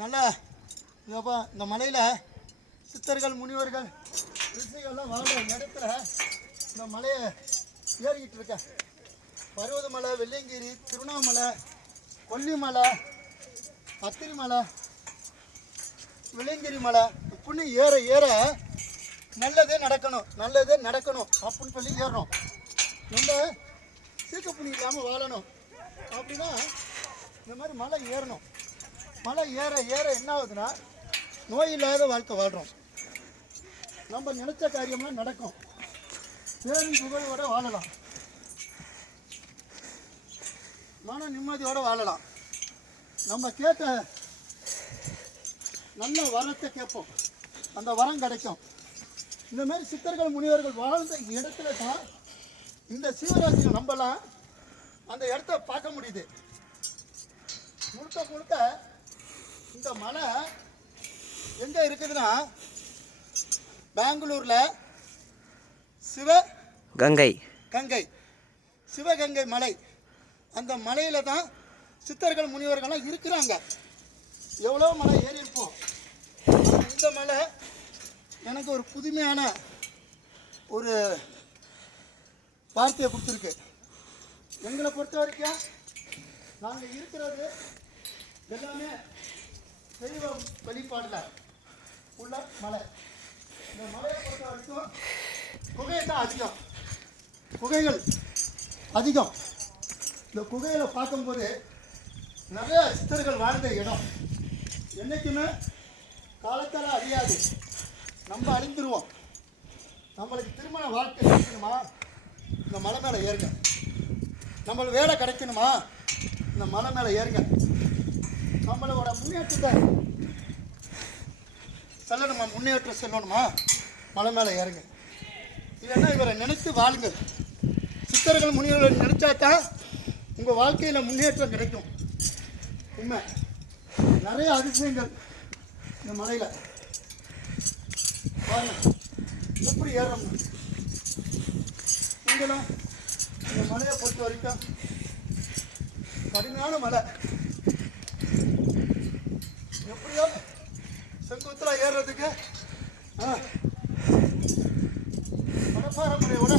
நல்லா இதப்பா இந்த மலையில் சித்தர்கள் முனிவர்கள் ரிஷிகள்லாம் வாழ்கிற இடத்துல இந்த மலையை ஏறிக்கிட்டு இருக்கேன் பருவதமலை வெள்ளியங்கிரி திருவண்ணாமலை கொல்லிமலை அத்திரிமலை வெள்ளையங்கிரி மலை இப்படின்னு ஏற ஏற நல்லதே நடக்கணும் நல்லதே நடக்கணும் அப்படின்னு சொல்லி ஏறுறோம் நம்ம சீக்கப்புணி இல்லாமல் வாழணும். அப்படின்னா இந்த மாதிரி மலை ஏறணும். மலை ஏற ஏற என்ன ஆகுதுன்னா நோய் இல்லாத வாழ்க்கை வாழ்கிறோம் நம்ம நினைச்ச காரியம்லாம் நடக்கும். பேரும் புகழோட வாழலாம். மன நிம்மதியோட வாழலாம். நம்ம கேட்ட நல்ல வரத்தை கேட்போம். அந்த வரம் கிடைக்கும். இந்த மாதிரி சித்தர்கள் முனிவர்கள் வாழ்ந்த இடத்துல தான் இந்த சிவராசியை நம்பலாம். அந்த இடத்த பார்க்க முடியுது. முழுக்க முழுக்க இந்த மலை எங்கே இருக்குதுன்னா பெங்களூரில் சிவ கங்கை. கங்கை. சிவகங்கை மலை. அந்த மலையில் தான் சித்தர்கள் முனிவர்கள்லாம் இருக்கிறாங்க. எவ்வளோ மலை ஏறி இருப்போம் ஆனா இந்த மலை எனக்கு ஒரு புதுமையான ஒரு வார்த்தையை கொடுத்துருக்கு. எங்களை பொறுத்த வரைக்கும் நாங்கள் இருக்கிறது எல்லாமே தெய்வ வழிபாடில் உள்ள மலை. இந்த மலையை பொறுத்த வரைக்கும் குகை தான் அதிகம். குகைகள் அதிகம். இந்த குகையில பார்க்கும்போது நிறைய சித்தர்கள் வாழ்ந்த இடம். என்றைக்குமே காலத்தால் அழியாது நம்ம அழிந்துருவோம். நம்மளுக்கு திருமண வாழ்க்கை கிடைக்கணுமா? இந்த மலை மேலே ஏறுங்க. நம்மளுக்கு வேலை கிடைக்கணுமா? இந்த மலை மேலே ஏறுங்க. நம்மளோட முன்னேற்றத்தை செல்லணுமா? முன்னேற்றம் செல்லணுமா? மலை மேலே ஏறுங்க. இல்லைன்னா இவரை நினைத்து வாழுங்கள் சித்தர்கள் முனிவர்கள் நினைச்சா தான் உங்கள் வாழ்க்கையில் முன்னேற்றம் கிடைக்கும். உண்மை. நிறைய அதிசயங்கள் இந்த மலையில். பாருங்க. எப்படி ஏறுறோம்? நீங்களும் இந்த மலையை பொறுத்த வரைக்கும் கடுமையான மலை. எப்படியோ செங்குத்தில் ஏறுறதுக்கு மனப்பாறை முறையோட